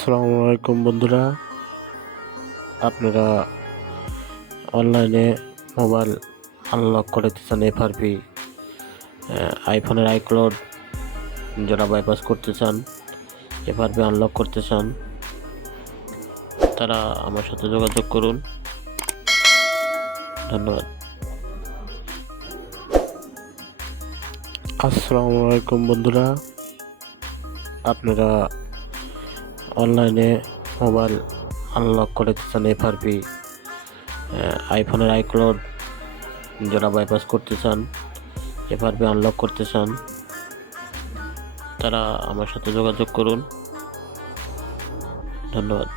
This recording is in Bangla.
আসসালামু আলাইকুম বন্ধুরা, আপনারা অনলাইনে মোবাইল আনলক করতে চান। এফআরপি আইফোনের আইক্লাউড যারা বাইপাস করতে চান, এফআরপি আনলক করতে চান, তারা আমার সাথে যোগাযোগ করুন। ধন্যবাদ। আসসালামু আলাইকুম বন্ধুরা, আপনারা অনলাইনে মোবাইল আনলক করতে চান। এফআরপি আইফোনের আইক্লাউড যারা বাইপাস করতে চান, এফআরপি আনলক করতে চান, তারা আমার সাথে যোগাযোগ করুন। ধন্যবাদ।